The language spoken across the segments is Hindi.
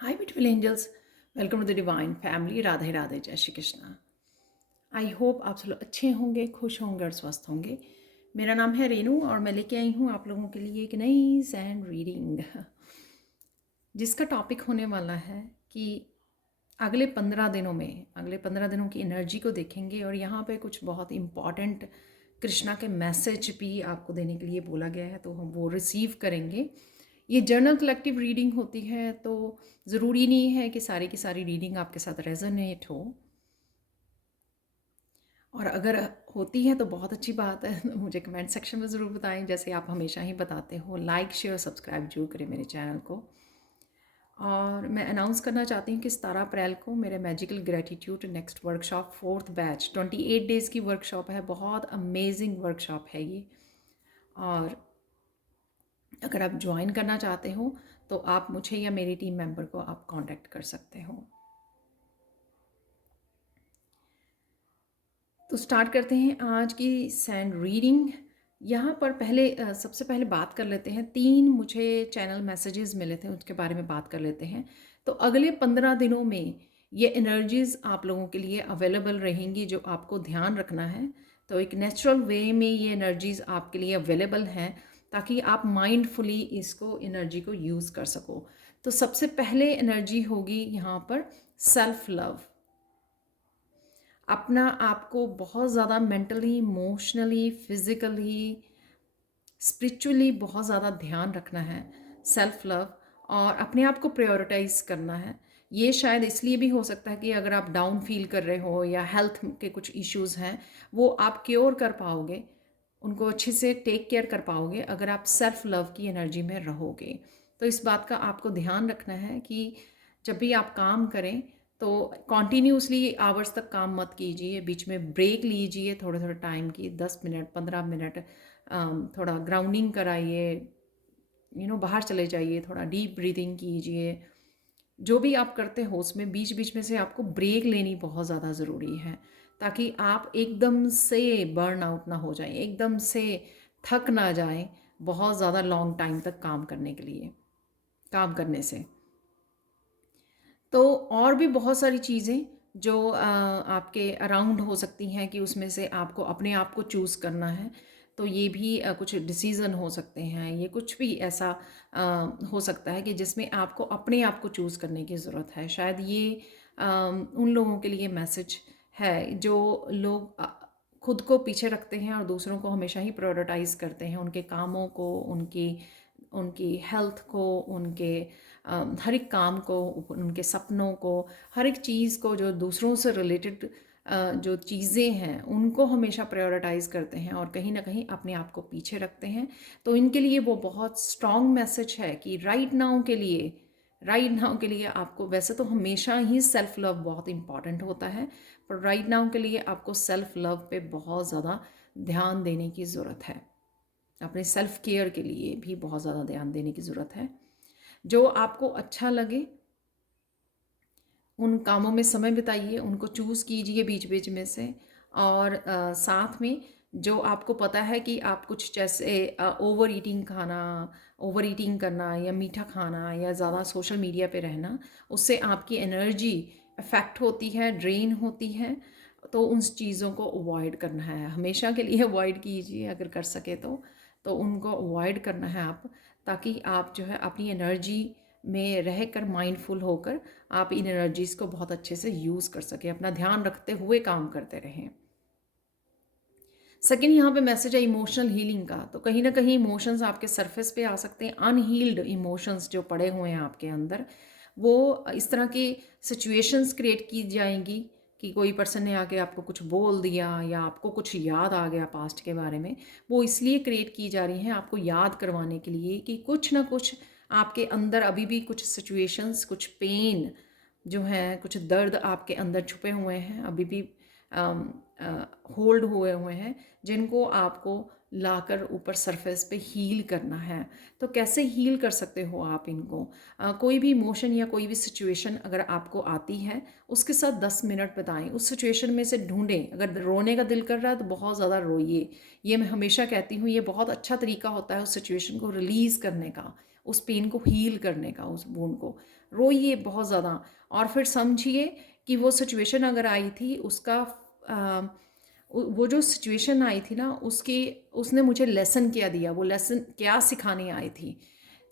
Hi beautiful angels, welcome to the divine family. Radhe Radhe, जय श्री कृष्णा। आई होप आप सब लोग अच्छे होंगे, खुश होंगे और स्वस्थ होंगे। मेरा नाम है रेनू और मैं लेके आई हूँ आप लोगों के लिए एक नई सैंड रीडिंग, जिसका टॉपिक होने वाला है कि अगले 15 दिनों की एनर्जी को देखेंगे। और यहाँ पे कुछ बहुत इम्पॉर्टेंट कृष्णा के मैसेज भी आपको देने के लिए बोला गया है, तो हम वो रिसीव करेंगे। ये जर्नल कलेक्टिव रीडिंग होती है, तो ज़रूरी नहीं है कि सारी की सारी रीडिंग आपके साथ रेजोनेट हो, और अगर होती है तो बहुत अच्छी बात है। मुझे कमेंट सेक्शन में ज़रूर बताएं, जैसे आप हमेशा ही बताते हो। लाइक शेयर सब्सक्राइब जरूर करें मेरे चैनल को। और मैं अनाउंस करना चाहती हूँ कि 17 अप्रैल को मेरे magical gratitude next workshop 4th batch 28 days की वर्कशॉप है। बहुत अमेजिंग वर्कशॉप है ये। और अगर आप ज्वाइन करना चाहते हो तो आप मुझे या मेरी टीम मेंबर को आप कांटेक्ट कर सकते हो। तो स्टार्ट करते हैं आज की सैंड रीडिंग। यहाँ पर सबसे पहले बात कर लेते हैं। 3 मुझे चैनल मैसेजेस मिले थे, उसके बारे में बात कर लेते हैं। तो अगले 15 दिनों में ये एनर्जीज़ आप लोगों के लिए अवेलेबल रहेंगी, जो आपको ध्यान रखना है। तो एक नेचुरल वे में ये एनर्जीज़ आपके लिए अवेलेबल हैं, ताकि आप माइंडफुली इसको एनर्जी को यूज़ कर सको। तो सबसे पहले एनर्जी होगी यहाँ पर सेल्फ लव। अपना आपको बहुत ज़्यादा मेंटली, इमोशनली, फिज़िकली, स्पिरिचुअली बहुत ज़्यादा ध्यान रखना है। सेल्फ लव और अपने आप को प्रायोरिटाइज करना है। ये शायद इसलिए भी हो सकता है कि अगर आप डाउन फील कर रहे हो या हेल्थ के कुछ इश्यूज़ हैं, वो आप क्योर कर पाओगे, उनको अच्छे से टेक केयर कर पाओगे अगर आप सेल्फ लव की एनर्जी में रहोगे। तो इस बात का आपको ध्यान रखना है कि जब भी आप काम करें तो कॉन्टीन्यूसली आवर्स तक काम मत कीजिए, बीच में ब्रेक लीजिए थोड़े थोड़े टाइम की, 10 मिनट 15 मिनट। थोड़ा ग्राउंडिंग कराइए, बाहर चले जाइए, थोड़ा डीप ब्रीदिंग कीजिए। जो भी आप करते हो उसमें बीच बीच में से आपको ब्रेक लेनी बहुत ज़्यादा ज़रूरी है, ताकि आप एकदम से बर्न आउट ना हो जाएं, एकदम से थक ना जाएं बहुत ज़्यादा लॉन्ग टाइम तक काम करने से। तो और भी बहुत सारी चीज़ें जो आपके अराउंड हो सकती हैं कि उसमें से आपको अपने आप को चूज़ करना है। तो ये भी कुछ डिसीज़न हो सकते हैं, ये कुछ भी ऐसा हो सकता है कि जिसमें आपको अपने आप को चूज़ करने की ज़रूरत है। शायद ये उन लोगों के लिए मैसेज है जो लोग खुद को पीछे रखते हैं और दूसरों को हमेशा ही प्रायोरिटाइज़ करते हैं, उनके कामों को, उनकी उनकी हेल्थ को, उनके हर एक काम को, उनके सपनों को, हर एक चीज़ को, जो दूसरों से रिलेटेड जो चीज़ें हैं उनको हमेशा प्रायोरिटाइज़ करते हैं और कहीं ना कहीं अपने आप को पीछे रखते हैं। तो इनके लिए वो बहुत स्ट्रॉन्ग मैसेज है कि राइट नाउ के लिए आपको, वैसे तो हमेशा ही सेल्फ लव बहुत इम्पॉर्टेंट होता है, पर राइट नाउ के लिए आपको सेल्फ लव पे बहुत ज़्यादा ध्यान देने की ज़रूरत है। अपने सेल्फ केयर के लिए भी बहुत ज़्यादा ध्यान देने की ज़रूरत है। जो आपको अच्छा लगे उन कामों में समय बिताइए, उनको चूज़ कीजिए बीच बीच में से। और साथ में जो आपको पता है कि आप कुछ जैसे ओवर ईटिंग करना या मीठा खाना या ज़्यादा सोशल मीडिया पे रहना, उससे आपकी एनर्जी अफेक्ट होती है, ड्रेन होती है। तो उन चीज़ों को अवॉइड करना है, हमेशा के लिए अवॉइड कीजिए अगर कर सके तो उनको अवॉइड करना है आप, ताकि आप जो है अपनी एनर्जी में रहकर, माइंडफुल होकर, आप इन एनर्जीज़ को बहुत अच्छे से यूज़ कर सकें, अपना ध्यान रखते हुए काम करते रहें। सेकेंड, यहाँ पे मैसेज है इमोशनल हीलिंग का। तो कहीं ना कहीं इमोशंस आपके सरफेस पे आ सकते हैं, अनहील्ड इमोशंस जो पड़े हुए हैं आपके अंदर, वो इस तरह की सिचुएशंस क्रिएट की जाएंगी कि कोई पर्सन ने आके आपको कुछ बोल दिया या आपको कुछ याद आ गया पास्ट के बारे में। वो इसलिए क्रिएट की जा रही हैं आपको याद करवाने के लिए कि कुछ ना कुछ आपके अंदर अभी भी कुछ सिचुएशंस, कुछ पेन जो हैं, कुछ दर्द आपके अंदर छुपे हुए हैं, अभी भी होल्ड हुए हुए हैं, जिनको आपको लाकर ऊपर सरफेस पे हील करना है। तो कैसे हील कर सकते हो आप इनको? कोई भी इमोशन या कोई भी सिचुएशन अगर आपको आती है, उसके साथ 10 मिनट बिताएं, उस सिचुएशन में से ढूंढें। अगर रोने का दिल कर रहा है तो बहुत ज़्यादा रोइए। ये मैं हमेशा कहती हूँ, ये बहुत अच्छा तरीका होता है उस सिचुएशन को रिलीज़ करने का, उस पेन को हील करने का, उस वुंड को। रोइए बहुत ज़्यादा, और फिर समझिए कि वो सिचुएशन अगर आई थी उसका वो जो सिचुएशन आई थी ना, उसके उसने मुझे लेसन क्या दिया, वो लेसन क्या सिखाने आई थी।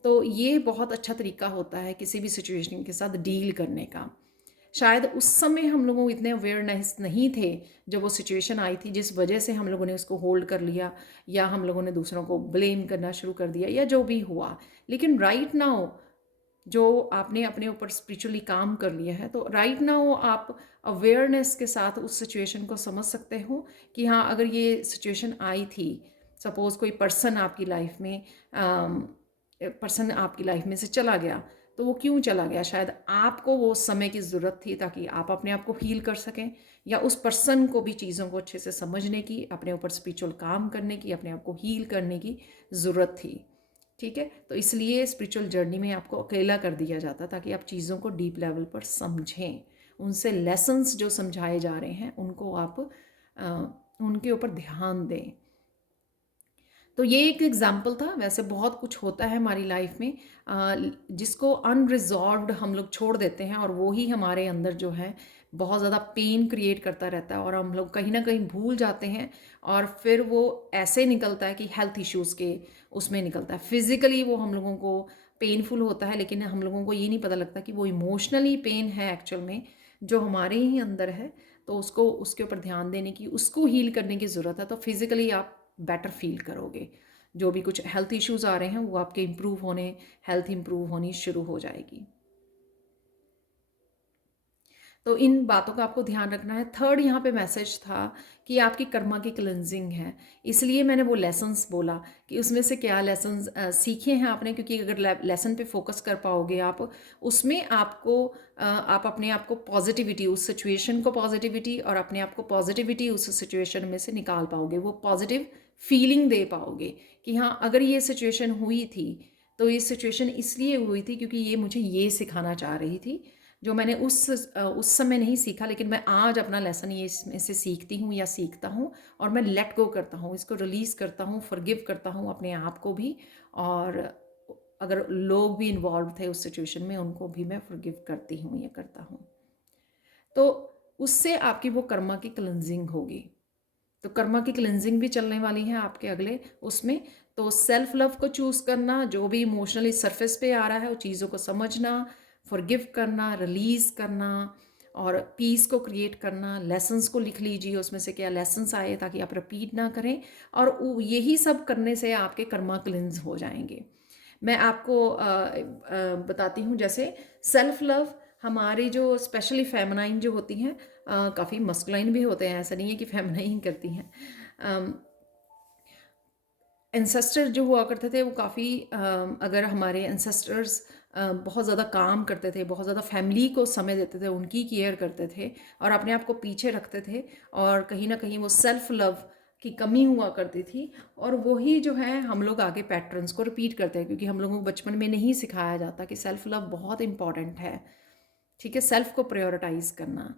तो ये बहुत अच्छा तरीका होता है किसी भी सिचुएशन के साथ डील करने का। शायद उस समय हम लोगों को इतने अवेयरनेस नहीं थे जब वो सिचुएशन आई थी, जिस वजह से हम लोगों ने उसको होल्ड कर लिया, या हम लोगों ने दूसरों को ब्लेम करना शुरू कर दिया, या जो भी हुआ। लेकिन राइट नाउ जो आपने अपने ऊपर स्पिरिचुअली काम कर लिया है, तो राइट नाउ आप अवेयरनेस के साथ उस सिचुएशन को समझ सकते हो कि हाँ, अगर ये सिचुएशन आई थी, सपोज कोई पर्सन आपकी लाइफ में से चला गया, तो वो क्यों चला गया? शायद आपको वो उस समय की ज़रूरत थी ताकि आप अपने आप को हील कर सकें, या उस पर्सन को भी चीज़ों को अच्छे से समझने की, अपने ऊपर स्पिरिचुअल काम करने की, अपने आप को हील करने की ज़रूरत थी। ठीक है, तो इसलिए स्पिरिचुअल जर्नी में आपको अकेला कर दिया जाता ताकि आप चीज़ों को डीप लेवल पर समझें, उनसे लेसन्स जो समझाए जा रहे हैं उनको आप उनके ऊपर ध्यान दें। तो ये एक एग्जाम्पल था। वैसे बहुत कुछ होता है हमारी लाइफ में जिसको अनरिजॉल्व्ड हम लोग छोड़ देते हैं, और वो ही हमारे अंदर जो है बहुत ज़्यादा पेन क्रिएट करता रहता है, और हम लोग कहीं ना कहीं भूल जाते हैं, और फिर वो ऐसे निकलता है कि हेल्थ इश्यूज़ के उसमें निकलता है। फिज़िकली वो हम लोगों को पेनफुल होता है, लेकिन हम लोगों को ये नहीं पता लगता कि वो इमोशनली पेन है एक्चुअल में, जो हमारे ही अंदर है। तो उसको उसके ऊपर ध्यान देने की, उसको हील करने की ज़रूरत है, तो फिज़िकली आप बेटर फील करोगे। जो भी कुछ हेल्थ इश्यूज़ आ रहे हैं वो आपके इम्प्रूव होने, हेल्थ इम्प्रूव होनी शुरू हो जाएगी। तो इन बातों का आपको ध्यान रखना है। थर्ड यहाँ पे मैसेज था कि आपकी कर्मा की क्लिनजिंग है, इसलिए मैंने वो लेसन्स बोला कि उसमें से क्या लेसन्स सीखे हैं आपने, क्योंकि अगर लेसन पे फोकस कर पाओगे आप, उसमें आपको आप अपने आप को पॉजिटिविटी, उस सिचुएशन को पॉजिटिविटी, और अपने आप को पॉजिटिविटी उस सिचुएशन में से निकाल पाओगे, वो पॉजिटिव फीलिंग दे पाओगे कि हाँ, अगर ये सिचुएशन हुई थी तो ये सिचुएशन इसलिए हुई थी क्योंकि ये मुझे ये सिखाना चाह रही थी, जो मैंने उस समय नहीं सीखा, लेकिन मैं आज अपना लेसन ये इसमें से सीखती हूँ या सीखता हूँ, और मैं लेट गो करता हूँ, इसको रिलीज़ करता हूँ, फॉरगिव करता हूँ अपने आप को भी, और अगर लोग भी इन्वॉल्व थे उस सिचुएशन में उनको भी मैं फॉरगिव करती हूँ या करता हूँ। तो उससे आपकी वो कर्मा की क्लिनजिंग होगी। तो कर्मा की क्लिनजिंग भी चलने वाली है आपके अगले उसमें। तो सेल्फ लव को चूज़ करना, जो भी इमोशनली सरफेस पे आ रहा है वो चीज़ों को समझना, फॉरगिव करना, रिलीज़ करना, और पीस को क्रिएट करना। लेसन्स को लिख लीजिए, उसमें से क्या लेसन्स आए ताकि आप रिपीट ना करें, और यही सब करने से आपके कर्मा क्लिन्स हो जाएंगे। मैं आपको बताती हूँ, जैसे सेल्फ लव हमारी जो स्पेशली फेमिनाइन जो होती हैं, काफ़ी मस्कुलाइन भी होते हैं, ऐसा नहीं है कि फेमिनाइन करती हैं। एंसेस्टर जो हुआ करते थे वो काफ़ी अगर हमारे एंसेस्टर्स बहुत ज़्यादा काम करते थे, बहुत ज़्यादा फैमिली को समय देते थे, उनकी केयर करते थे और अपने आप को पीछे रखते थे, और कहीं ना कहीं वो सेल्फ लव की कमी हुआ करती थी, और वही जो है हम लोग आगे पैटर्न्स को रिपीट करते हैं, क्योंकि हम लोगों को बचपन में नहीं सिखाया जाता कि सेल्फ लव बहुत इंपॉर्टेंट है। ठीक है, सेल्फ को प्रायोरिटाइज करना।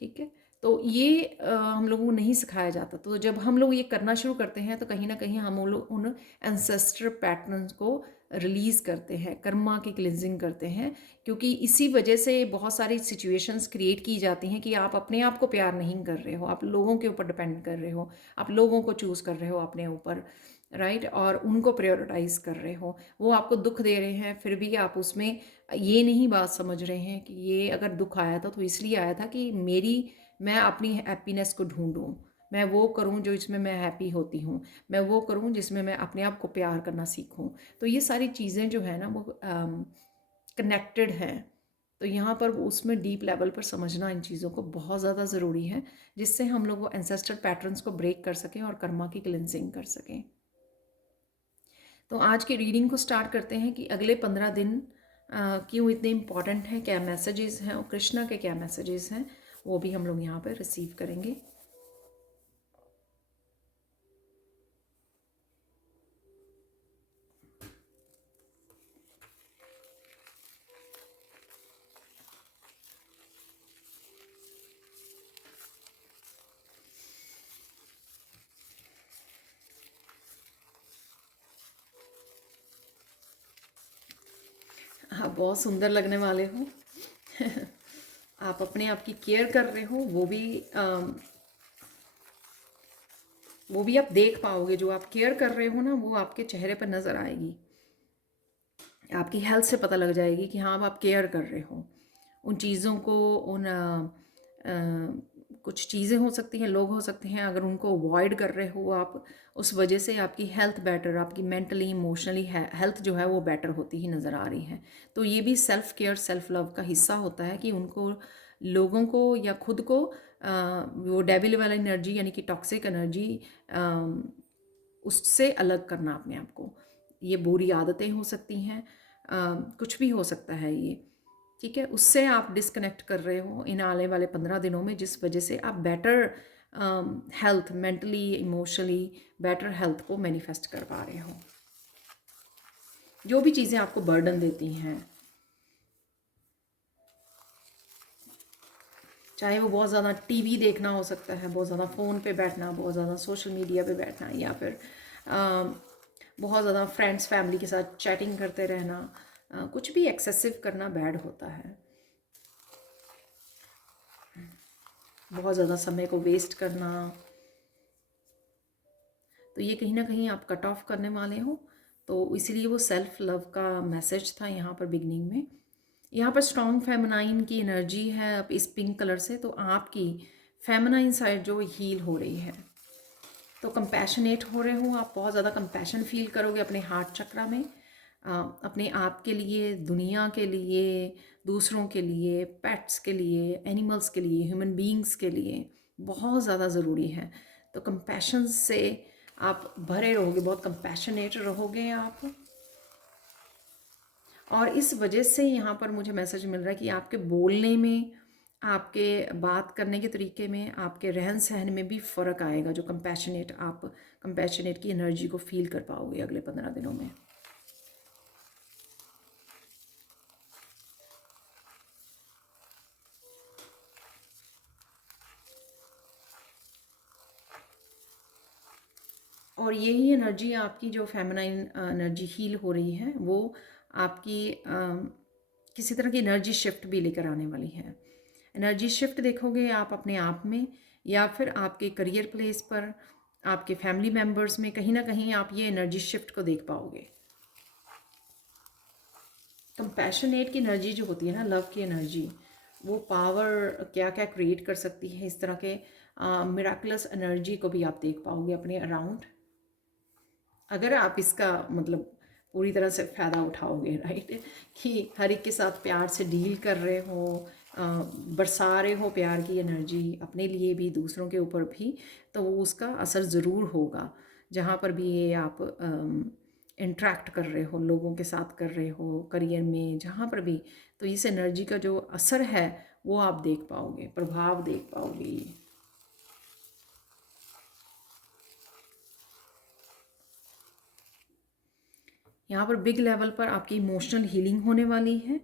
ठीक है, तो ये हम लोगों को नहीं सिखाया जाता। तो जब हम लोग ये करना शुरू करते हैं तो कहीं ना कहीं हम लोग उन एंसेस्टर पैटर्न्स को रिलीज़ करते हैं, कर्मा की क्लिनजिंग करते हैं, क्योंकि इसी वजह से बहुत सारी सिचुएशंस क्रिएट की जाती हैं कि आप अपने आप को प्यार नहीं कर रहे हो, आप लोगों के ऊपर डिपेंड कर रहे हो, आप लोगों को चूज़ कर रहे हो अपने ऊपर, राइट, और उनको प्रायोरिटाइज कर रहे हो। वो आपको दुख दे रहे हैं, फिर भी आप उसमें ये नहीं बात समझ रहे हैं कि ये अगर दुख आया था तो इसलिए आया था कि मैं अपनी हैप्पीनेस को ढूंढूं, मैं वो करूं जो इसमें मैं हैप्पी होती हूँ, मैं वो करूं जिसमें मैं अपने आप को प्यार करना सीखूं। तो ये सारी चीज़ें जो है ना वो कनेक्टेड हैं। तो यहाँ पर उसमें डीप लेवल पर समझना इन चीज़ों को बहुत ज़्यादा ज़रूरी है, जिससे हम लोग वो एंसेस्टर पैटर्न्स को ब्रेक कर सकें और कर्मा की क्लिनजिंग कर सकें। तो आज की रीडिंग को स्टार्ट करते हैं कि अगले 15 दिन क्यों इतने इम्पॉर्टेंट हैं, क्या मैसेजेस हैं और कृष्णा के क्या मैसेजेस हैं, वो भी हम लोग यहाँ पर रिसीव करेंगे। आप बहुत सुंदर लगने वाले हो। आप अपने आप की केयर कर रहे हो, वो भी आप देख पाओगे। जो आप केयर कर रहे हो ना, वो आपके चेहरे पर नज़र आएगी। आपकी हेल्थ से पता लग जाएगी कि हाँ, अब आप केयर कर रहे हो उन चीज़ों को। कुछ चीज़ें हो सकती हैं, लोग हो सकते हैं, अगर उनको अवॉइड कर रहे हो आप, उस वजह से आपकी हेल्थ बेटर, आपकी मेंटली इमोशनली हेल्थ जो है वो बेटर होती ही नज़र आ रही है। तो ये भी सेल्फ़ केयर, सेल्फ़ लव का हिस्सा होता है कि उनको, लोगों को या खुद को वो डेविल वाला एनर्जी यानी कि टॉक्सिक एनर्जी, उससे अलग करना अपने आप को। ये बुरी आदतें हो सकती हैं, कुछ भी हो सकता है ये, ठीक है। उससे आप डिस्कनेक्ट कर रहे हो इन आने वाले 15 दिनों में, जिस वजह से आप better health, mentally emotionally better health को मैनिफेस्ट कर पा रहे हो। जो भी चीज़ें आपको बर्डन देती हैं, चाहे वो बहुत ज़्यादा टीवी देखना हो सकता है, बहुत ज़्यादा फ़ोन पे बैठना, बहुत ज़्यादा सोशल मीडिया पे बैठना, या फिर बहुत ज़्यादा फ्रेंड्स फैमिली के साथ चैटिंग करते रहना, कुछ भी एक्सेसिव करना बैड होता है। बहुत ज़्यादा समय को वेस्ट करना, तो ये कहीं ना कहीं आप कट ऑफ करने वाले हो। तो इसलिए वो सेल्फ लव का मैसेज था यहाँ पर बिगनिंग में। यहाँ पर स्ट्रॉन्ग फेमिनाइन की एनर्जी है अब इस पिंक कलर से, तो आपकी फेमिनाइन साइड जो हील हो रही है। तो कंपैशनेट हो रहे हो आप, बहुत ज़्यादा कंपैशन फील करोगे अपने हार्ट चक्रा में, अपने आप के लिए, दुनिया के लिए, दूसरों के लिए, पेट्स के लिए, एनिमल्स के लिए, ह्यूमन बीइंग्स के लिए बहुत ज़्यादा ज़रूरी है। तो कंपैशन से आप भरे रहोगे, बहुत कंपैशनेट रहोगे आप। और इस वजह से यहाँ पर मुझे मैसेज मिल रहा है कि आपके बोलने में, आपके बात करने के तरीके में, आपके रहन सहन में भी फ़र्क आएगा। जो कंपैशनेट, आप कंपैशनेट की एनर्जी को फील कर पाओगे अगले 15 दिनों में। और यही एनर्जी आपकी, जो फेमिनाइन एनर्जी हील हो रही है, वो आपकी किसी तरह की एनर्जी शिफ्ट भी लेकर आने वाली है। एनर्जी शिफ्ट देखोगे आप अपने आप में, या फिर आपके करियर प्लेस पर, आपके फैमिली मेम्बर्स में, कहीं ना कहीं आप ये एनर्जी शिफ्ट को देख पाओगे। कंपैशनेट की एनर्जी जो होती है ना, लव की एनर्जी, वो पावर क्या क्या क्रिएट कर सकती है। इस तरह के मिराकुलस एनर्जी को भी आप देख पाओगे अपने अराउंड, अगर आप इसका मतलब पूरी तरह से फ़ायदा उठाओगे, राइट। कि हर एक के साथ प्यार से डील कर रहे हो, बरसा रहे हो प्यार की एनर्जी अपने लिए भी, दूसरों के ऊपर भी, तो वो उसका असर ज़रूर होगा। जहाँ पर भी ये आप इंटरेक्ट कर रहे हो, लोगों के साथ कर रहे हो, करियर में, जहाँ पर भी, तो इस एनर्जी का जो असर है वो आप देख पाओगे, प्रभाव देख पाओगे। यहाँ पर बिग लेवल पर आपकी इमोशनल हीलिंग होने वाली है।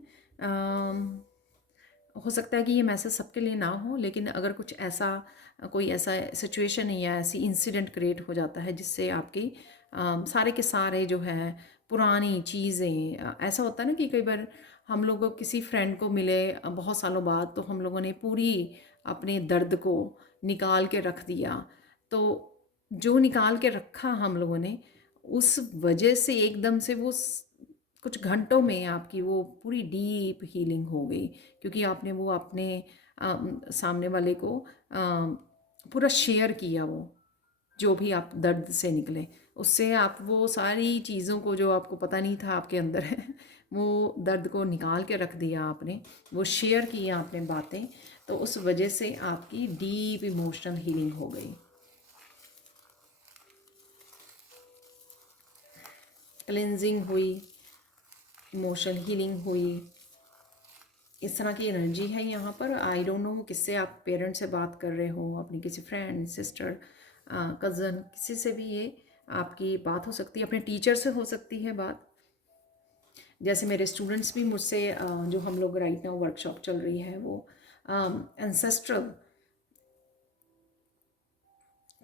हो सकता है कि ये मैसेज सबके लिए ना हो, लेकिन अगर कुछ ऐसा, कोई ऐसा सिचुएशन या ऐसी इंसिडेंट क्रिएट हो जाता है जिससे आपकी सारे के सारे जो है पुरानी चीज़ें, ऐसा होता है ना कि कई बार हम लोग किसी फ्रेंड को मिले बहुत सालों बाद, तो हम लोगों ने पूरी अपने दर्द को निकाल के रख दिया। तो जो निकाल के रखा हम लोगों ने, उस वजह से एकदम से वो कुछ घंटों में आपकी वो पूरी डीप हीलिंग हो गई, क्योंकि आपने वो अपने सामने वाले को पूरा शेयर किया। वो जो भी आप दर्द से निकले, उससे आप वो सारी चीज़ों को जो आपको पता नहीं था आपके अंदर है, वो दर्द को निकाल के रख दिया आपने, वो शेयर किया आपने बातें, तो उस वजह से आपकी डीप इमोशनल हीलिंग हो गई, क्लेंजिंग हुई, इमोशनल हीलिंग हुई। इस तरह की एनर्जी है यहाँ पर। आई डोंट नो किससे आप पेरेंट्स से बात कर रहे हो, अपनी किसी फ्रेंड, सिस्टर, कज़न, किसी से भी ये आपकी बात हो सकती है। अपने टीचर से हो सकती है बात। जैसे मेरे स्टूडेंट्स भी मुझसे, जो हम लोग राइट नाउ वर्कशॉप चल रही है वो एंसेस्ट्रल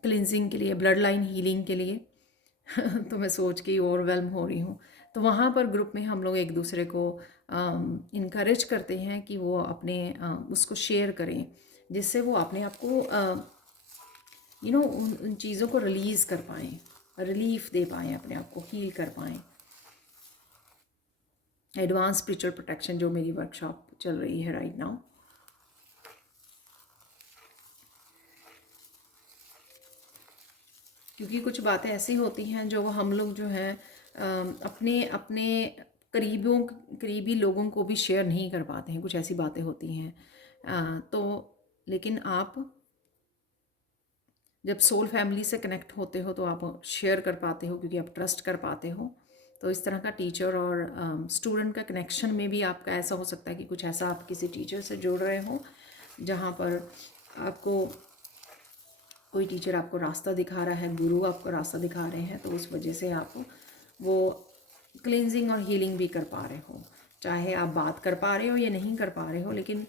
क्लिनजिंग के लिए, ब्लड लाइन हीलिंग के लिए। तो मैं सोच के ओवरवेलम हो रही हूँ। तो वहाँ पर ग्रुप में हम लोग एक दूसरे को इनकरेज करते हैं कि वो अपने उसको शेयर करें, जिससे वो अपने आप को उन चीज़ों को रिलीज़ कर पाएँ, रिलीफ दे पाएँ, अपने आप को हील कर पाएँ। एडवांस स्पिरिचुअल प्रोटेक्शन जो मेरी वर्कशॉप चल रही है राइट नाउ। क्योंकि कुछ बातें ऐसी होती हैं जो हम लोग जो है अपने अपने करीबी लोगों को भी शेयर नहीं कर पाते हैं। कुछ ऐसी बातें होती हैं तो लेकिन आप जब सोल फैमिली से कनेक्ट होते हो तो आप शेयर कर पाते हो, क्योंकि आप ट्रस्ट कर पाते हो। तो इस तरह का टीचर और स्टूडेंट का कनेक्शन में भी आपका ऐसा हो सकता है कि कुछ ऐसा आप किसी टीचर से जुड़ रहे हो जहाँ पर आपको कोई टीचर आपको रास्ता दिखा रहा है, गुरु आपको रास्ता दिखा रहे हैं, तो उस वजह से आप वो क्लींजिंग और हीलिंग भी कर पा रहे हो। चाहे आप बात कर पा रहे हो या नहीं कर पा रहे हो, लेकिन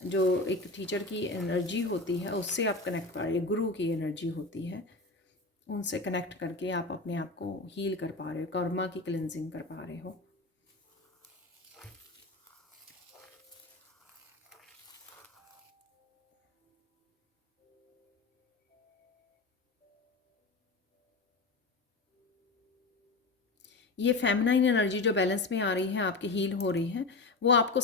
जो एक टीचर की एनर्जी होती है उससे आप कनेक्ट पा रहे हो, गुरु की एनर्जी होती है, उनसे कनेक्ट करके आप अपने आप को हील कर पा रहे हो, कर्मा की क्लींजिंग कर पा रहे हो। ये फेमिनाइन एनर्जी जो बैलेंस में आ रही है, आपकी हील हो रही है, वो आपको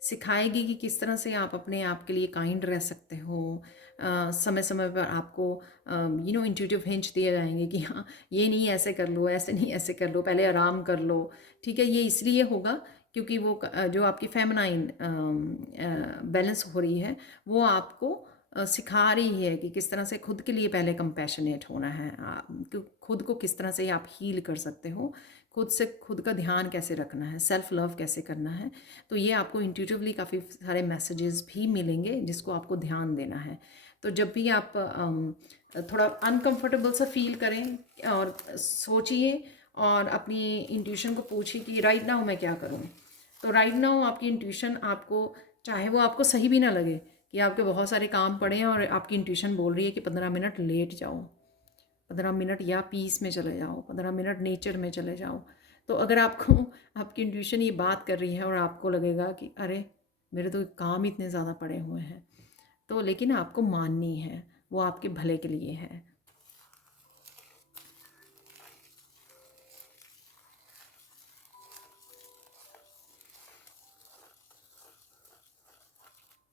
सिखाएगी कि किस तरह से आप अपने आप के लिए काइंड रह सकते हो। समय समय पर आपको इंट्यूटिव हिंट दिए जाएंगे कि हाँ ये नहीं ऐसे कर लो, ऐसे नहीं ऐसे कर लो, पहले आराम कर लो। ठीक है, ये इसलिए होगा क्योंकि वो जो आपकी फेमिनाइन बैलेंस हो रही है वो आपको सिखा रही है कि किस तरह से खुद के लिए पहले कंपैशनेट होना है, खुद को किस तरह से आप हील कर सकते हो, खुद से खुद का ध्यान कैसे रखना है, सेल्फ लव कैसे करना है। तो ये आपको इंट्यूटिवली काफ़ी सारे मैसेजेस भी मिलेंगे जिसको आपको ध्यान देना है। तो जब भी आप थोड़ा अनकंफर्टेबल सा फील करें और सोचिए और अपनी इंट्यूशन को पूछिए कि राइट नाउ मैं क्या करूँ। तो राइट नाउ आपकी इंट्यूशन आपको, चाहे वो आपको सही भी ना लगे कि आपके बहुत सारे काम पड़े हैं और आपकी इंट्यूशन बोल रही है कि 15 मिनट लेट जाओ, 15 मिनट या पीस में चले जाओ, 15 मिनट नेचर में चले जाओ। तो अगर आपको आपकी इंट्यूशन ये बात कर रही है और आपको लगेगा कि अरे मेरे तो काम इतने ज़्यादा पड़े हुए हैं, तो लेकिन आपको माननी है, वो आपके भले के लिए है।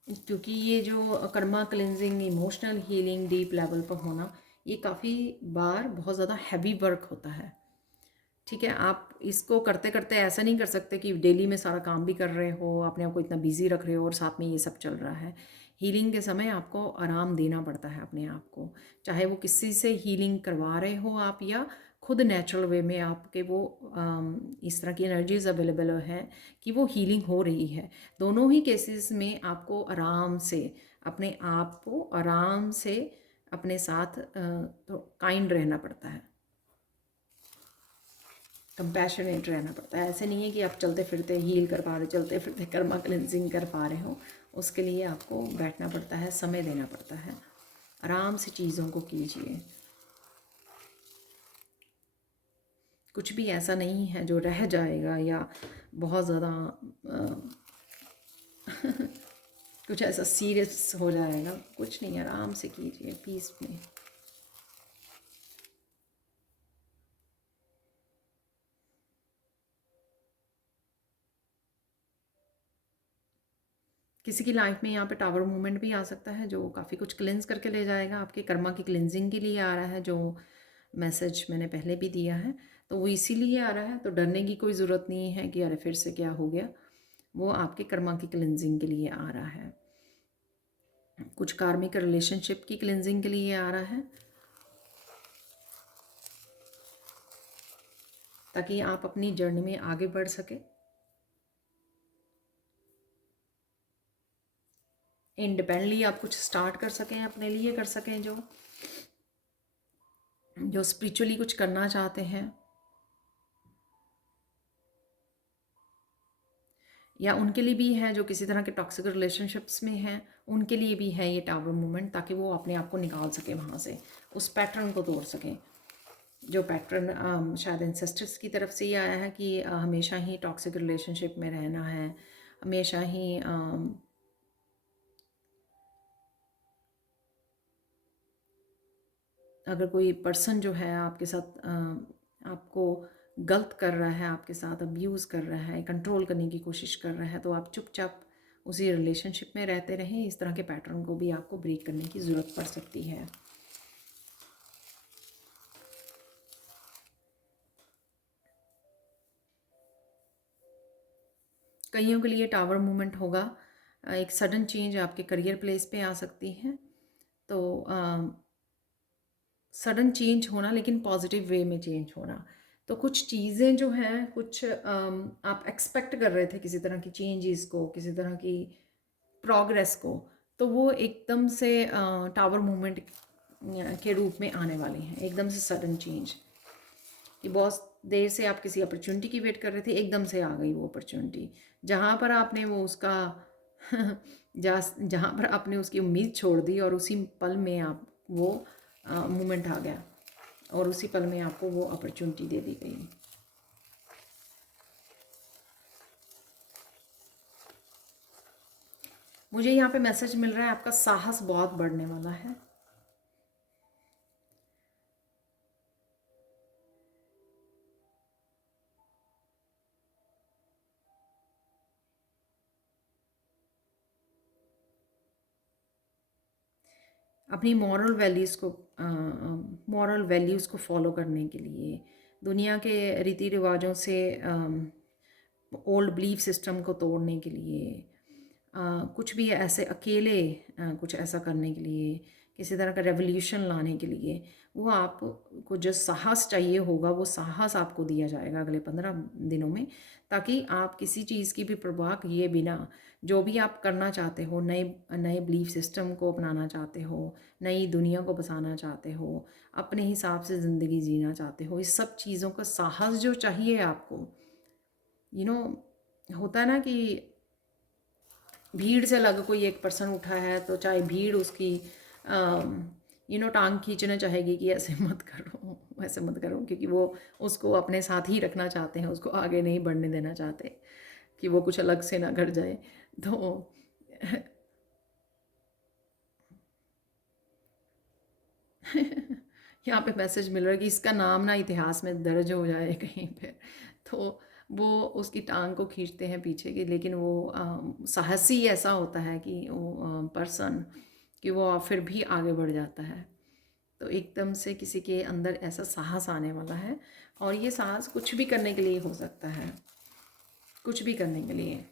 क्योंकि ये जो Karma cleansing, emotional healing deep level पर होना, ये काफ़ी बार बहुत ज़्यादा हैवी वर्क होता है। ठीक है, आप इसको करते करते ऐसा नहीं कर सकते कि डेली में सारा काम भी कर रहे हो, अपने आप को इतना बिजी रख रहे हो और साथ में ये सब चल रहा है। हीलिंग के समय आपको आराम देना पड़ता है अपने आप को, चाहे वो किसी से हीलिंग करवा रहे हो आप या खुद नेचुरल वे में आपके वो इस तरह की एनर्जीज अवेलेबल हैं कि वो हीलिंग हो रही है। दोनों ही केसेस में आपको आराम से अपने आप को आराम से अपने साथ तो काइंड रहना पड़ता है, कंपैशनेट रहना पड़ता है। ऐसे नहीं है कि आप चलते फिरते हील कर पा रहे हो, चलते फिरते कर्मा क्लिनजिंग कर पा रहे हो। उसके लिए आपको बैठना पड़ता है, समय देना पड़ता है, आराम से चीज़ों को कीजिए। कुछ भी ऐसा नहीं है जो रह जाएगा या बहुत ज़्यादा कुछ ऐसा सीरियस हो जाएगा, कुछ नहीं, आराम से कीजिए, पीस में। किसी की लाइफ में यहाँ पे टावर मूवमेंट भी आ सकता है जो काफ़ी कुछ क्लिनज करके ले जाएगा, आपके कर्मा की क्लिनजिंग के लिए आ रहा है। जो मैसेज मैंने पहले भी दिया है तो वो इसीलिए आ रहा है, तो डरने की कोई ज़रूरत नहीं है कि अरे फिर से क्या हो गया। वो आपके कर्मा की क्लिनजिंग के लिए आ रहा है, कुछ कार्मिक रिलेशनशिप की क्लिनजिंग के लिए आ रहा है, ताकि आप अपनी जर्नी में आगे बढ़ सके, इंडिपेंडेंटली आप कुछ स्टार्ट कर सकें, अपने लिए कर सकें। जो स्पिरिचुअली कुछ करना चाहते हैं या उनके लिए भी है जो किसी तरह के टॉक्सिक रिलेशनशिप्स में हैं, उनके लिए भी है ये टावर मूवमेंट, ताकि वो अपने आप को निकाल सके वहाँ से, उस पैटर्न को तोड़ सकें। जो पैटर्न शायद एंसेस्टर्स की तरफ से ही आया है कि हमेशा ही टॉक्सिक रिलेशनशिप में रहना है, हमेशा ही अगर कोई पर्सन जो है आपके साथ आपको गलत कर रहा है, आपके साथ अब्यूज़ कर रहा है, कंट्रोल करने की कोशिश कर रहा है, तो आप चुपचाप उसी रिलेशनशिप में रहते रहें। इस तरह के पैटर्न को भी आपको ब्रेक करने की ज़रूरत पड़ सकती है। कईयों के लिए टावर मूवमेंट होगा, एक सडन चेंज आपके करियर प्लेस पे आ सकती है। तो सडन चेंज होना, लेकिन पॉजिटिव वे में चेंज होना। तो कुछ चीज़ें जो हैं, कुछ आप एक्सपेक्ट कर रहे थे किसी तरह की चेंजेस को, किसी तरह की प्रोग्रेस को, तो वो एकदम से टावर मूवमेंट के रूप में आने वाली हैं। एकदम से सडन चेंज कि बहुत देर से आप किसी अपॉर्चुनिटी की वेट कर रहे थे, एकदम से आ गई वो अपॉर्चुनिटी। जहाँ पर आपने वो उसका जहाँ पर आपने उसकी उम्मीद छोड़ दी और उसी पल में आप वो मोमेंट आ गया और उसी पल में आपको वो अपॉर्चुनिटी दे दी गई। मुझे यहाँ पे मैसेज मिल रहा है आपका साहस बहुत बढ़ने वाला है। अपनी मॉरल वैल्यूज़ को फॉलो करने के लिए, दुनिया के रीति रिवाजों से, ओल्ड बिलीफ सिस्टम को तोड़ने के लिए, कुछ भी ऐसे अकेले कुछ ऐसा करने के लिए, किसी तरह का रेवोल्यूशन लाने के लिए, वो आपको जो साहस चाहिए होगा, वो साहस आपको दिया जाएगा अगले 15 दिनों में, ताकि आप किसी चीज़ की भी परवाह किए बिना जो भी आप करना चाहते हो, नए नए बिलीफ सिस्टम को अपनाना चाहते हो, नई दुनिया को बसाना चाहते हो, अपने हिसाब से ज़िंदगी जीना चाहते हो, इस सब चीज़ों का साहस जो चाहिए आपको, होता है ना कि भीड़ से अलग कोई एक पर्सन उठा है तो चाहे भीड़ उसकी टांग खींचना चाहेगी कि ऐसे मत करो, वैसे मत करो, क्योंकि वो उसको अपने साथ ही रखना चाहते हैं, उसको आगे नहीं बढ़ने देना चाहते कि वो कुछ अलग से ना कर जाए। तो यहाँ पे मैसेज मिल रहा है कि इसका नाम ना इतिहास में दर्ज हो जाए कहीं पे। तो वो उसकी टांग को खींचते हैं पीछे की, लेकिन वो साहसी ऐसा होता है कि वो पर्सन कि वो फिर भी आगे बढ़ जाता है। तो एकदम से किसी के अंदर ऐसा साहस आने वाला है, और ये साहस कुछ भी करने के लिए हो सकता है, कुछ भी करने के लिए।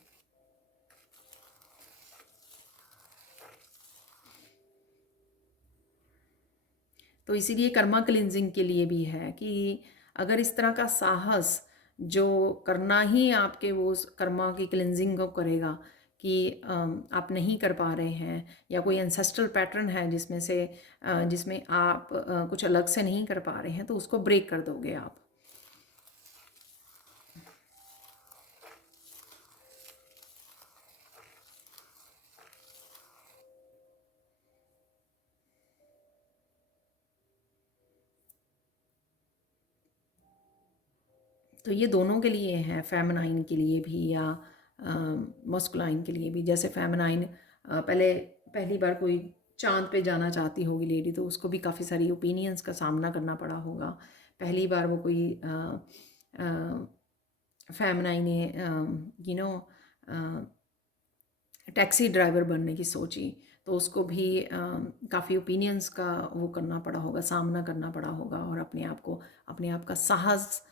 तो इसीलिए कर्मा क्लिनजिंग के लिए भी है कि अगर इस तरह का साहस जो करना ही आपके वो उस कर्मा की क्लिनजिंग को करेगा कि आप नहीं कर पा रहे हैं, या कोई एंसेस्ट्रल पैटर्न है जिसमें आप कुछ अलग से नहीं कर पा रहे हैं, तो उसको ब्रेक कर दोगे आप। तो ये दोनों के लिए है, फेमिनाइन के लिए भी या मस्कुलाइन के लिए भी। जैसे फेमिनाइन पहली बार कोई चांद पे जाना चाहती होगी लेडी, तो उसको भी काफ़ी सारी ओपिनियंस का सामना करना पड़ा होगा। पहली बार वो कोई फेमिनाइन टैक्सी ड्राइवर बनने की सोची, तो उसको भी काफ़ी ओपिनियंस का वो करना पड़ा होगा, सामना करना पड़ा होगा, और अपने आप का साहस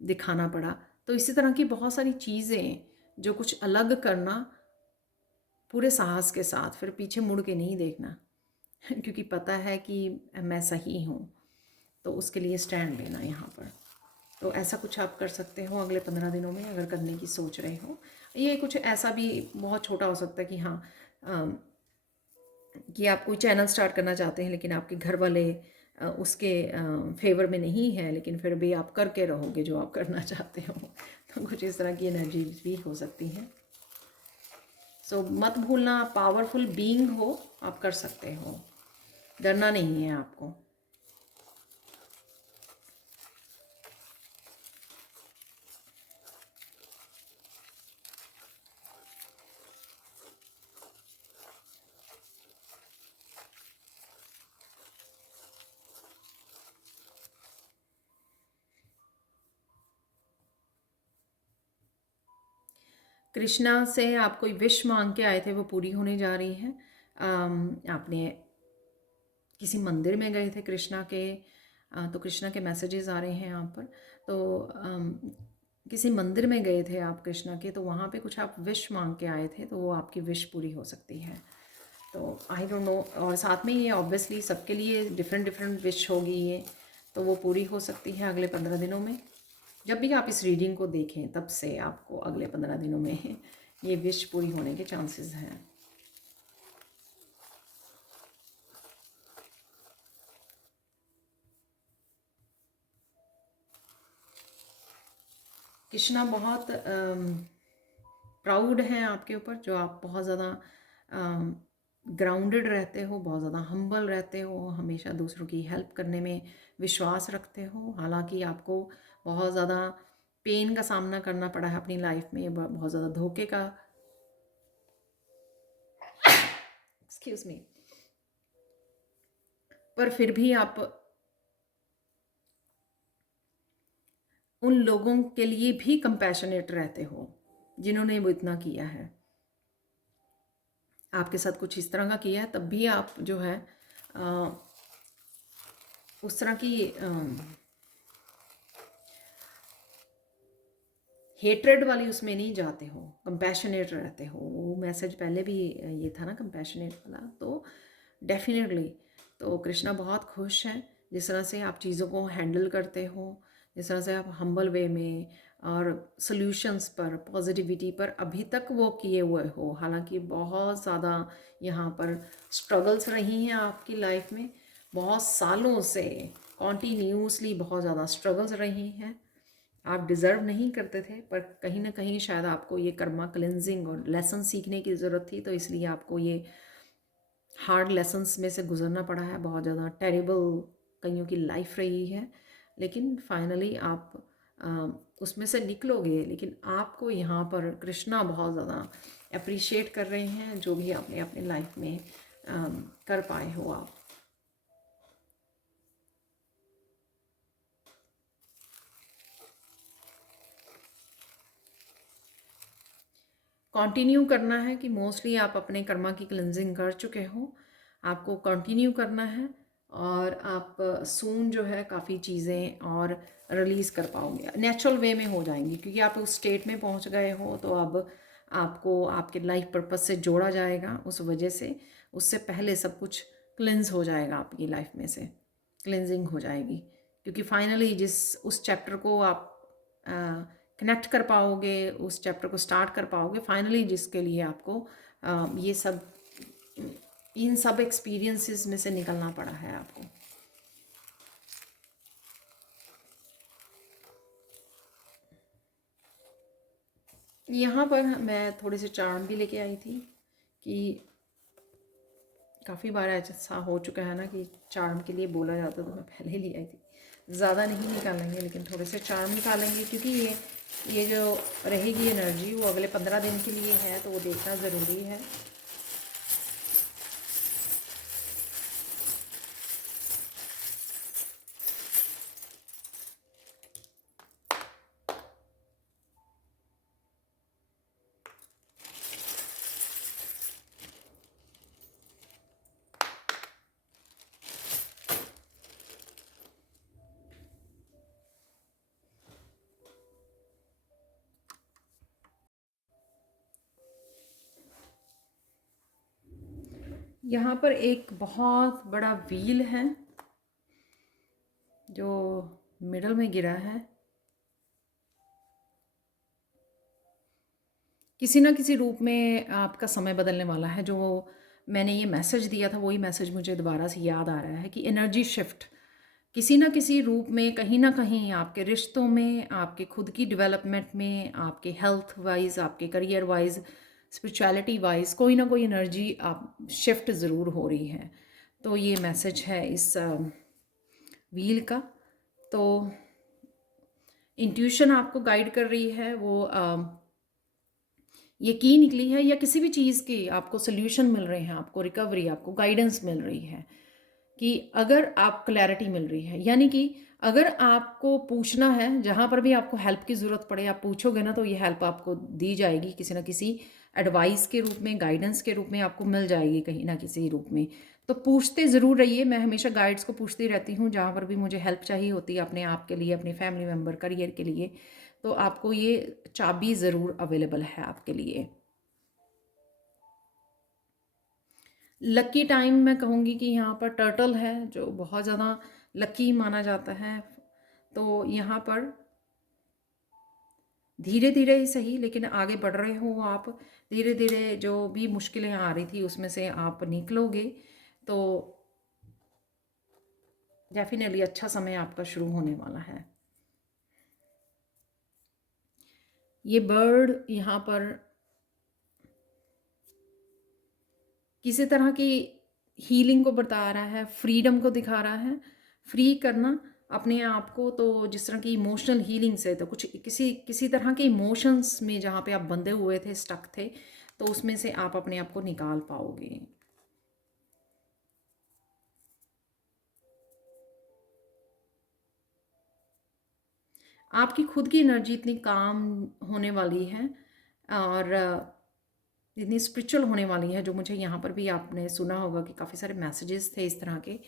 दिखाना पड़ा। तो इसी तरह की बहुत सारी चीज़ें, जो कुछ अलग करना पूरे साहस के साथ, फिर पीछे मुड़ के नहीं देखना क्योंकि पता है कि मैं सही हूँ, तो उसके लिए स्टैंड लेना यहाँ पर। तो ऐसा कुछ आप कर सकते हो अगले 15 दिनों में, अगर करने की सोच रहे हो। ये कुछ ऐसा भी बहुत छोटा हो सकता है कि हाँ, कि आप कोई चैनल स्टार्ट करना चाहते हैं, लेकिन आपके घर वाले उसके फेवर में नहीं है, लेकिन फिर भी आप करके रहोगे जो आप करना चाहते हो। तो कुछ इस तरह की एनर्जीज भी हो सकती हैं। सो मत भूलना, आप पावरफुल बीइंग हो, आप कर सकते हो, डरना नहीं है आपको। कृष्णा से आप कोई विश मांग के आए थे, वो पूरी होने जा रही है। आपने किसी मंदिर में गए थे कृष्णा के, तो कृष्णा के मैसेजेस आ रहे हैं यहाँ पर। तो किसी मंदिर में गए थे आप कृष्णा के, तो वहाँ पे कुछ आप विश मांग के आए थे, तो वो आपकी विश पूरी हो सकती है। तो आई डोंट नो, और साथ में ये ऑब्वियसली सबके लिए डिफरेंट डिफरेंट विश होगी ये, तो वो पूरी हो सकती है अगले 15 दिनों में। जब भी आप इस रीडिंग को देखें तब से आपको अगले 15 दिनों में ये विश पूरी होने के चांसेस हैं। कृष्णा बहुत प्राउड हैं आपके ऊपर, जो आप बहुत ज़्यादा ग्राउंडेड रहते हो, बहुत ज़्यादा हम्बल रहते हो, हमेशा दूसरों की हेल्प करने में विश्वास रखते हो। हालांकि आपको बहुत ज़्यादा पेन का सामना करना पड़ा है अपनी लाइफ में, बहुत ज़्यादा धोखे का, एक्सक्यूज़ मी, पर फिर भी आप उन लोगों के लिए भी कंपैशनेट रहते हो जिन्होंने वो इतना किया है, आपके साथ कुछ इस तरह का किया है, तब भी आप जो है उस तरह की हेट्रेड वाली उसमें नहीं जाते हो, कंपैशनेट रहते हो। वो मैसेज पहले भी ये था ना कंपैशनेट वाला, तो डेफिनेटली तो कृष्णा बहुत खुश हैं जिस तरह से आप चीज़ों को हैंडल करते हो, जिस तरह से आप हम्बल वे में और सॉल्यूशंस पर, पॉजिटिविटी पर अभी तक वो किए हुए हो। हालांकि बहुत ज़्यादा यहाँ पर स्ट्रगल्स रही हैं आपकी लाइफ में, बहुत सालों से कॉन्टीन्यूसली बहुत ज़्यादा स्ट्रगल्स रही हैं। आप डिज़र्व नहीं करते थे, पर कहीं ना कहीं शायद आपको ये कर्मा क्लेंजिंग और लेसन सीखने की ज़रूरत थी, तो इसलिए आपको ये हार्ड लेसन्स में से गुजरना पड़ा है। बहुत ज़्यादा टेरिबल कईयों की लाइफ रही है, लेकिन फाइनली आप उसमें से निकलोगे। लेकिन आपको यहाँ पर कृष्णा बहुत ज़्यादा अप्रिशिएट कर रहे हैं जो भी आपने अपनी लाइफ में कर पाए हो आप। कंटिन्यू करना है कि मोस्टली आप अपने कर्मा की क्लिनजिंग कर चुके हो, आपको कंटिन्यू करना है, और आप सून जो है काफ़ी चीज़ें और रिलीज़ कर पाओगे, नेचुरल वे में हो जाएंगी, क्योंकि आप उस स्टेट में पहुंच गए हो। तो अब आपको आपके लाइफ पर्पस से जोड़ा जाएगा, उस वजह से उससे पहले सब कुछ क्लिनज हो जाएगा आपकी लाइफ में से, क्लिनजिंग हो जाएगी, क्योंकि फाइनली जिस उस चैप्टर को आप कनेक्ट कर पाओगे, उस चैप्टर को स्टार्ट कर पाओगे फाइनली, जिसके लिए आपको ये सब, इन सब एक्सपीरियंसेस में से निकलना पड़ा है आपको। यहाँ पर मैं थोड़े से चार्म भी लेके आई थी कि काफ़ी बार ऐसा हो चुका है ना कि चार्म के लिए बोला जाता, तो मैं पहले ही ले आई थी। ज़्यादा नहीं निकालेंगे, लेकिन थोड़े से चार्म निकालेंगे, क्योंकि ये जो रहेगी एनर्जी वो अगले 15 दिन के लिए है, तो वो देखना ज़रूरी है। यहाँ पर एक बहुत बड़ा व्हील है जो मिडल में गिरा है। किसी ना किसी रूप में आपका समय बदलने वाला है। जो मैंने ये मैसेज दिया था वही मैसेज मुझे दोबारा से याद आ रहा है कि एनर्जी शिफ्ट किसी ना किसी रूप में, कहीं ना कहीं आपके रिश्तों में, आपके खुद की डेवलपमेंट में, आपके हेल्थ वाइज, आपके करियर वाइज, स्पिरिचुअलिटी वाइज, कोई ना कोई एनर्जी आप शिफ्ट ज़रूर हो रही है। तो ये मैसेज है इस व्हील का। तो इंट्यूशन आपको गाइड कर रही है, वो ये की निकली है, या किसी भी चीज़ की आपको सोल्यूशन मिल रहे हैं, आपको रिकवरी, आपको गाइडेंस मिल रही है। कि अगर आप क्लैरिटी मिल रही है, यानी कि अगर आपको पूछना है, जहाँ पर भी आपको हेल्प की ज़रूरत पड़े आप पूछोगे ना, तो ये हेल्प आपको दी जाएगी किसी न किसी एडवाइस के रूप में, गाइडेंस के रूप में आपको मिल जाएगी कहीं ना किसी रूप में। तो पूछते ज़रूर रहिए। मैं हमेशा गाइड्स को पूछती रहती हूँ जहाँ पर भी मुझे हेल्प चाहिए होती है अपने आप के लिए, अपने फैमिली मेम्बर, करियर के लिए। तो आपको ये चाबी ज़रूर अवेलेबल है आपके लिए। लकी टाइम मैं कहूँगी कि यहाँ पर टर्टल है, जो बहुत ज़्यादा लकी माना जाता है। तो यहाँ पर धीरे धीरे ही सही, लेकिन आगे बढ़ रहे हो आप। धीरे धीरे जो भी मुश्किलें आ रही थी उसमें से आप निकलोगे, तो डेफिनेटली अच्छा समय आपका शुरू होने वाला है। ये बर्ड यहाँ पर किसी तरह की हीलिंग को बता रहा है, फ्रीडम को दिखा रहा है, फ्री करना अपने आप को। तो जिस तरह की इमोशनल हीलिंग से, तो कुछ किसी किसी तरह के इमोशंस में जहाँ पे आप बंधे हुए थे, स्टक थे, तो उसमें से आप अपने आप को निकाल पाओगे। आपकी खुद की एनर्जी इतनी काम होने वाली है और इतनी स्पिरिचुअल होने वाली है, जो मुझे यहाँ पर भी आपने सुना होगा कि काफ़ी सारे मैसेजेस थे इस तरह के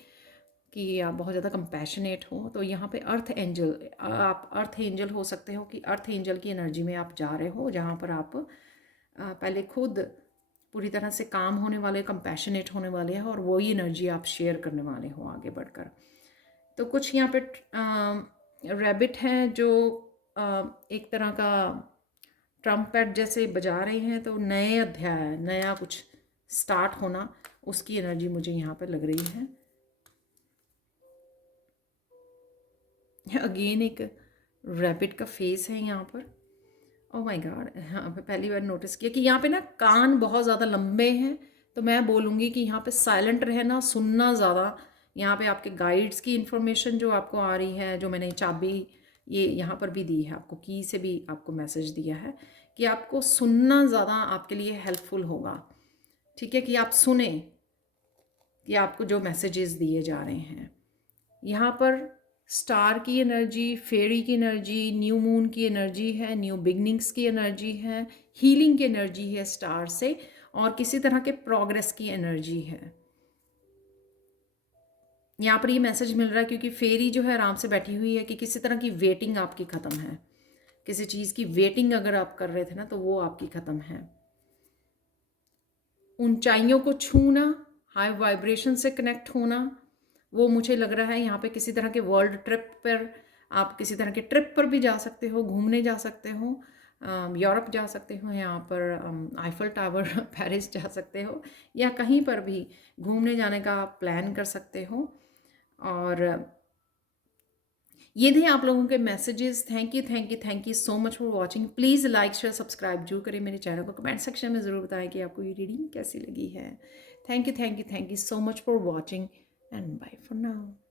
कि आप बहुत ज़्यादा कंपैशनेट हो। तो यहाँ पे अर्थ एंजल, आप अर्थ एंजल हो सकते हो कि अर्थ एंजल की एनर्जी में आप जा रहे हो, जहाँ पर आप पहले खुद पूरी तरह से काम होने वाले, कंपैशनेट होने वाले हैं, और वही एनर्जी आप शेयर करने वाले हो आगे बढ़कर। तो कुछ यहाँ पे रैबिट हैं जो एक तरह का ट्रम्पेट जैसे बजा रहे हैं, तो नए अध्याय, नया कुछ स्टार्ट होना, उसकी एनर्जी मुझे यहाँ पर लग रही है। अगेन एक रैबिट का फेस है यहाँ पर। ओह माय गॉड, यहाँ पे पहली बार नोटिस किया कि यहाँ पे ना कान बहुत ज़्यादा लंबे हैं। तो मैं बोलूँगी कि यहाँ पे साइलेंट रहना, सुनना ज़्यादा। यहाँ पे आपके गाइड्स की इन्फॉर्मेशन जो आपको आ रही है, जो मैंने चाबी ये यहाँ पर भी दी है, आपको की से भी आपको मैसेज दिया है कि आपको सुनना ज़्यादा आपके लिए हेल्पफुल होगा। ठीक है, कि आप सुने कि आपको जो मैसेजेस दिए जा रहे हैं। यहाँ पर स्टार की एनर्जी, फेरी की एनर्जी, न्यू मून की एनर्जी है, न्यू बिगनिंग्स की एनर्जी है, हीलिंग की एनर्जी है स्टार से, और किसी तरह के प्रोग्रेस की एनर्जी है। यहाँ पर ये मैसेज मिल रहा है क्योंकि फेरी जो है आराम से बैठी हुई है कि किसी तरह की वेटिंग आपकी ख़त्म है। किसी चीज़ की वेटिंग अगर आप कर रहे थे ना, तो वो आपकी ख़त्म है। ऊंचाइयों को छूना, हाई वाइब्रेशन से कनेक्ट होना, वो मुझे लग रहा है यहाँ पे किसी तरह के वर्ल्ड ट्रिप पर, आप किसी तरह के ट्रिप पर भी जा सकते हो, घूमने जा सकते हो, यूरोप जा सकते हो, यहाँ पर आईफल टावर पेरिस जा सकते हो, या कहीं पर भी घूमने जाने का प्लान कर सकते हो। और ये थे आप लोगों के messages. Thank you thank you thank you so much for watching. Please like share subscribe जरूर करें मेरे चैनल को। कमेंट सेक्शन में ज़रूर बताएं कि आपको ये रीडिंग कैसी लगी है। Thank you so much for watching and bye for now.